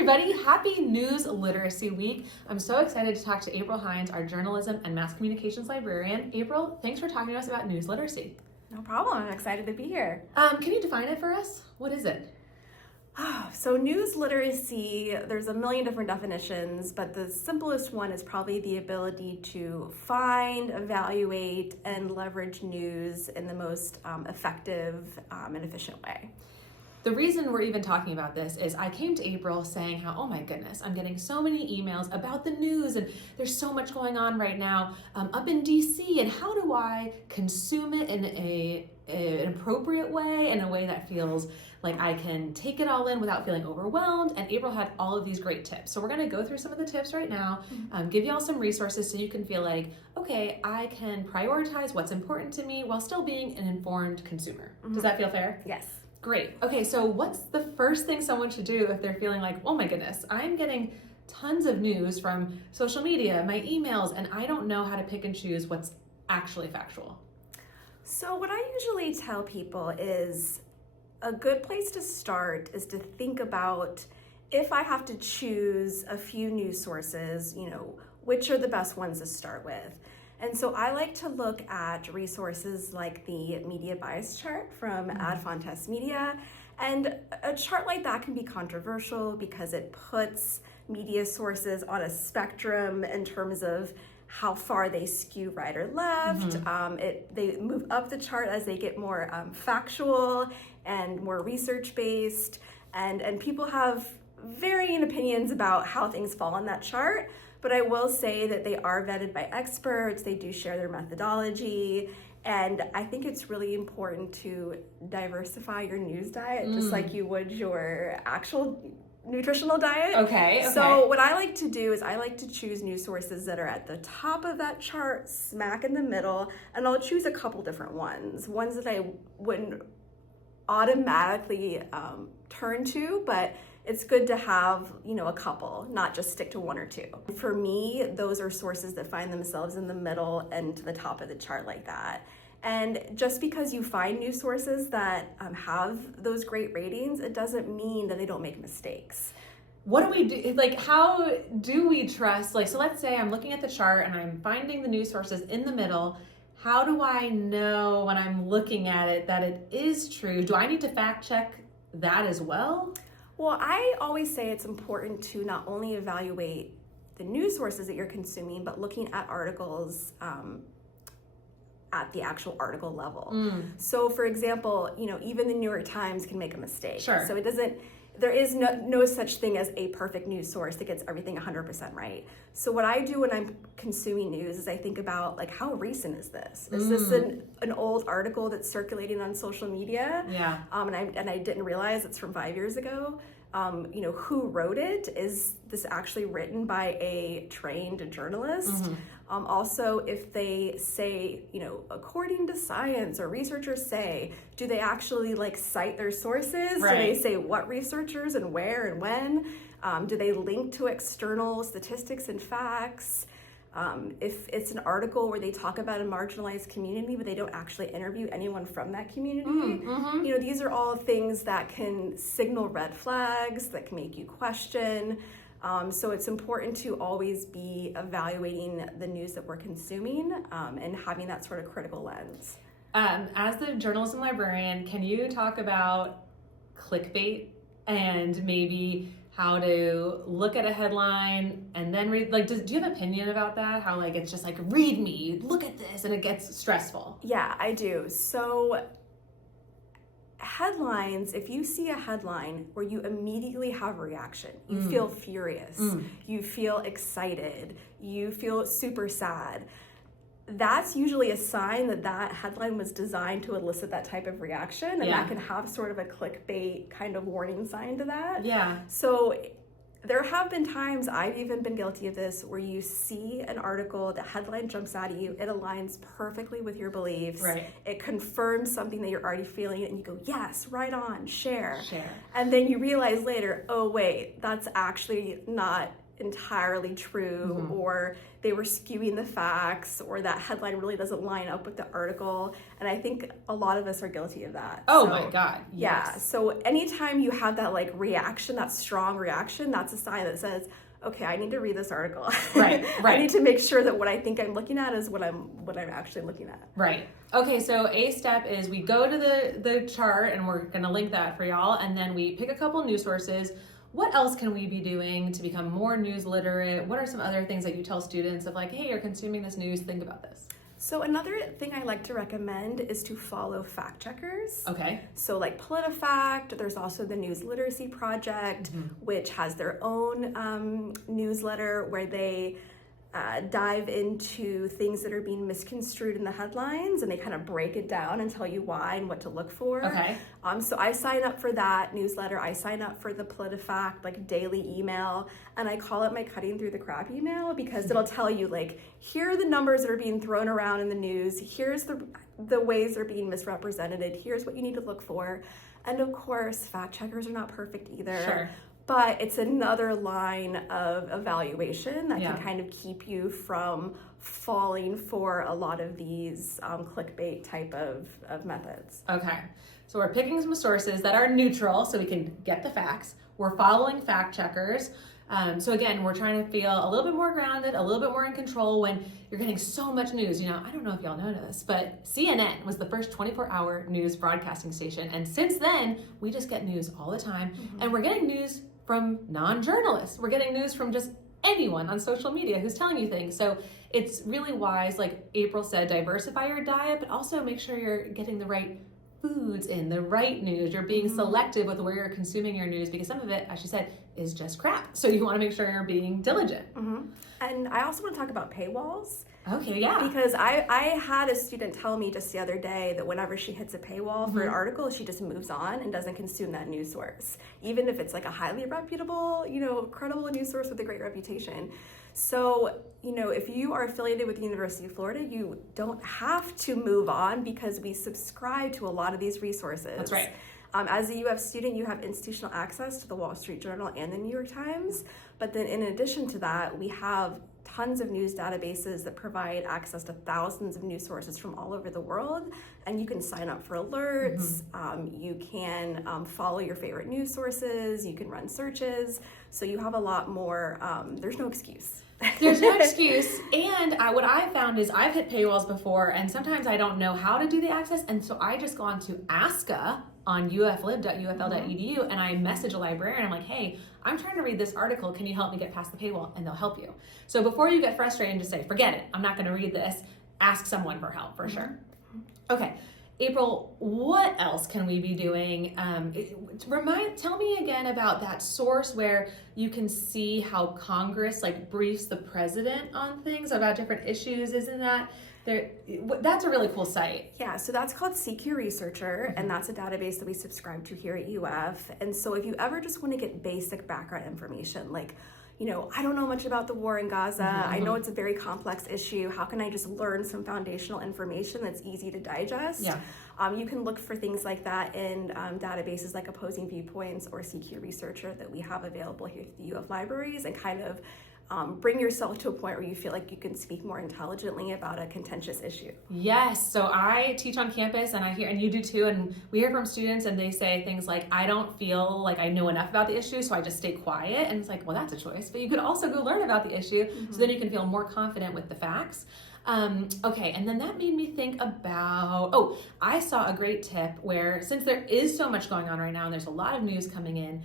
everybody. Happy News Literacy Week. I'm so excited to talk to April Hines, our Journalism and Mass Communications Librarian. April, thanks for talking to us about news literacy. No problem. I'm excited to be here. Can you define it for us? What is it? So news literacy, there's a million different definitions, but the simplest one is probably the ability to find, evaluate, and leverage news in the most effective and efficient way. The reason we're even talking about this is I came to April saying how, oh my goodness, I'm getting so many emails about the news and there's so much going on right now up in DC, and how do I consume it in an appropriate way, in a way that feels like I can take it all in without feeling overwhelmed. And April had all of these great tips. So we're gonna go through some of the tips right now, give you all some resources so you can feel like, okay, I can prioritize what's important to me while still being an informed consumer. Does that feel fair? Yes. Great. Okay, so what's the first thing someone should do if they're feeling like, oh my goodness, I'm getting tons of news from social media, my emails, and I don't know how to pick and choose what's actually factual? So what I usually tell people is a good place to start is to think about, if I have to choose a few news sources, which are the best ones to start with. And so I like to look at resources like the media bias chart from Ad Fontes Media. And a chart like that can be controversial because it puts media sources on a spectrum in terms of how far they skew right or left. They move up the chart as they get more factual and more research-based. And people have varying opinions about how things fall on that chart. But I will say that they are vetted by experts, they do share their methodology, and I think it's really important to diversify your news diet, just like you would your actual nutritional diet. Okay. So what I like to do is I like to choose news sources that are at the top of that chart, smack in the middle, and I'll choose a couple different ones that I wouldn't automatically turn to, but it's good to have, a couple, not just stick to one or two. For me, those are sources that find themselves in the middle and to the top of the chart like that. And just because you find news sources that have those great ratings, it doesn't mean that they don't make mistakes. What do we do? How do we trust? So let's say I'm looking at the chart and I'm finding the news sources in the middle. How do I know when I'm looking at it that it is true? Do I need to fact check that as well? Well, I always say it's important to not only evaluate the news sources that you're consuming, but looking at articles at the actual article level. So for example, even the New York Times can make a mistake. Sure. So there is no such thing as a perfect news source that gets everything 100% right. So what I do when I'm consuming news is I think about how recent is this? Is this an old article that's circulating on social media? Yeah. And I didn't realize it's from 5 years ago. Who wrote it? Is this actually written by a trained journalist? Also, if they say, according to science or researchers say, do they actually cite their sources? Right. Do they say what researchers and where and when? Do they link to external statistics and facts? If it's an article where they talk about a marginalized community, but they don't actually interview anyone from that community, these are all things that can signal red flags, that can make you question. So it's important to always be evaluating the news that we're consuming and having that sort of critical lens. As the journalism librarian, can you talk about clickbait and maybe how to look at a headline and then read? Do you have an opinion about that? How it's just read me, look at this, and it gets stressful? Yeah, I do. So headlines, if you see a headline where you immediately have a reaction, you feel furious, you feel excited, you feel super sad, that's usually a sign that headline was designed to elicit that type of reaction, and that can have sort of a clickbait kind of warning sign to that. Yeah. So there have been times, I've even been guilty of this, where you see an article, the headline jumps out at you, it aligns perfectly with your beliefs. Right. It confirms something that you're already feeling, and you go, yes, right on, share. Share. And then you realize later, oh wait, that's actually not entirely true, or they were skewing the facts, or that headline really doesn't line up with the article. And I think a lot of us are guilty of that. Oh my God. Yeah. So anytime you have that like reaction, that strong reaction, that's a sign that says, okay, I need to read this article. Right. I need to make sure that what I think I'm looking at is what I'm actually looking at. Right. Okay, so a step is we go to the chart, and we're going to link that for y'all, and then we pick a couple news sources. What else can we be doing to become more news literate? What are some other things that you tell students of like, hey, you're consuming this news, think about this? So another thing I like to recommend is to follow fact checkers. Okay. So like PolitiFact, there's also the News Literacy Project, which has their own newsletter where they dive into things that are being misconstrued in the headlines, and they kind of break it down and tell you why and what to look for. Okay. So I sign up for that newsletter. I sign up for the PolitiFact like daily email, and I call it my cutting through the crap email, because it'll tell you like, here are the numbers that are being thrown around in the news. Here's the ways they're being misrepresented. Here's what you need to look for. And of course, fact checkers are not perfect either. Sure. But it's another line of evaluation that can kind of keep you from falling for a lot of these clickbait type of methods. Okay. So we're picking some sources that are neutral so we can get the facts. We're following fact checkers. So again, we're trying to feel a little bit more grounded, a little bit more in control when you're getting so much news. You know, I don't know if y'all know this, but CNN was the first 24-hour news broadcasting station. And since then, we just get news all the time. And we're getting news from non-journalists. We're getting news from just anyone on social media who's telling you things. So it's really wise, like April said, diversify your diet, but also make sure you're getting the right foods in, the right news. You're being selective with where you're consuming your news, because some of it, as she said, is just crap. So you want to make sure you're being diligent. And I also want to talk about paywalls. Okay, yeah. Because I had a student tell me just the other day that whenever she hits a paywall for an article, she just moves on and doesn't consume that news source, even if it's like a highly reputable, credible news source with a great reputation. So, if you are affiliated with the University of Florida, you don't have to move on, because we subscribe to a lot of these resources. That's right. As a UF student, you have institutional access to the Wall Street Journal and the New York Times. But then in addition to that, we have tons of news databases that provide access to thousands of news sources from all over the world. And you can sign up for alerts. You can follow your favorite news sources. You can run searches. So you have a lot more. There's no excuse. There's no excuse. And what I've found is I've hit paywalls before, and sometimes I don't know how to do the access. And so I just go on to ASCA on uflib.ufl.edu, and I message a librarian. I'm like, hey, I'm trying to read this article. Can you help me get past the paywall? And they'll help you. So before you get frustrated and just say, forget it, I'm not going to read this, ask someone for help for sure. Okay. April, what else can we be doing? Tell me again about that source where you can see how Congress briefs the president on things about different issues. Isn't that that's a really cool site? Yeah, so that's called CQ Researcher, and that's a database that we subscribe to here at UF. And so if you ever just want to get basic background information, like, I don't know much about the war in Gaza. I know it's a very complex issue. How can I just learn some foundational information that's easy to digest? Yeah. You can look for things like that in databases like Opposing Viewpoints or CQ Researcher that we have available here at the UF libraries, and kind of bring yourself to a point where you feel like you can speak more intelligently about a contentious issue. Yes, so I teach on campus, and I hear, and you do too, and we hear from students, and they say things like, I don't feel like I know enough about the issue, so I just stay quiet. And it's like, well, that's a choice, but you could also go learn about the issue, so then you can feel more confident with the facts. Okay, and then that made me think about, I saw a great tip where, since there is so much going on right now, and there's a lot of news coming in,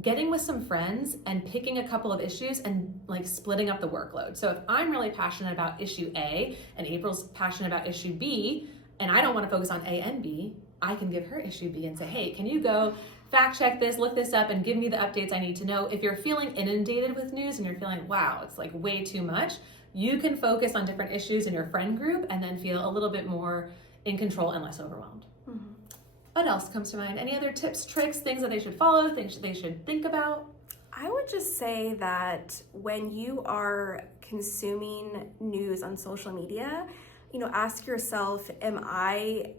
getting with some friends and picking a couple of issues and splitting up the workload. So if I'm really passionate about issue A and April's passionate about issue B, and I don't want to focus on A and B, I can give her issue B and say, hey, can you go fact check this, look this up, and give me the updates I need to know. If you're feeling inundated with news and you're feeling, wow, it's way too much, you can focus on different issues in your friend group and then feel a little bit more in control and less overwhelmed. What else comes to mind? Any other tips, tricks, things that they should follow, things they should think about? I would just say that when you are consuming news on social media, ask yourself, am I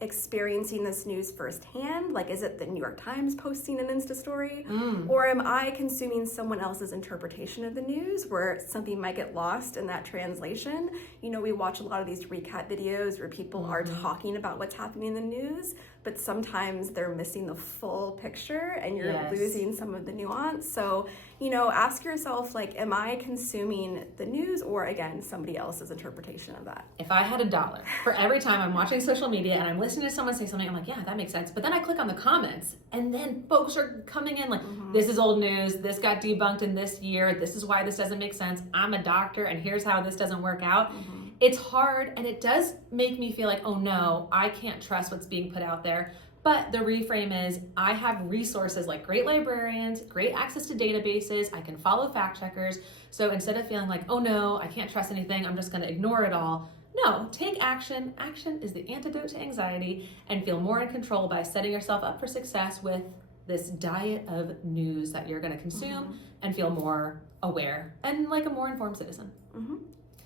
experiencing this news firsthand? Like, is it the New York Times posting an Insta story? Or am I consuming someone else's interpretation of the news where something might get lost in that translation? You know, we watch a lot of these recap videos where people are talking about what's happening in the news, but sometimes they're missing the full picture and you're losing some of the nuance. So, you know, ask yourself, like, am I consuming the news or, again, somebody else's interpretation of that? If I had $1 for every time I'm watching social media and I'm listening to someone say something, I'm like, yeah, that makes sense. But then I click on the comments and then folks are coming in like, this is old news, this got debunked in this year, this is why this doesn't make sense, I'm a doctor and here's how this doesn't work out. It's hard and it does make me feel like, oh no, I can't trust what's being put out there. But the reframe is I have resources like great librarians, great access to databases, I can follow fact checkers. So instead of feeling like, oh no, I can't trust anything, I'm just gonna ignore it all. No, take action. Action is the antidote to anxiety, and feel more in control by setting yourself up for success with this diet of news that you're gonna consume and feel more aware and like a more informed citizen.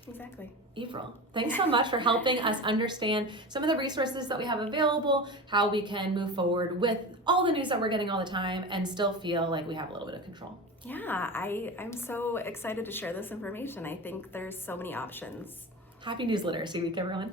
Exactly. April, thanks so much for helping us understand some of the resources that we have available, how we can move forward with all the news that we're getting all the time and still feel like we have a little bit of control. Yeah, I'm so excited to share this information. I think there's so many options. Happy News Literacy Week, everyone.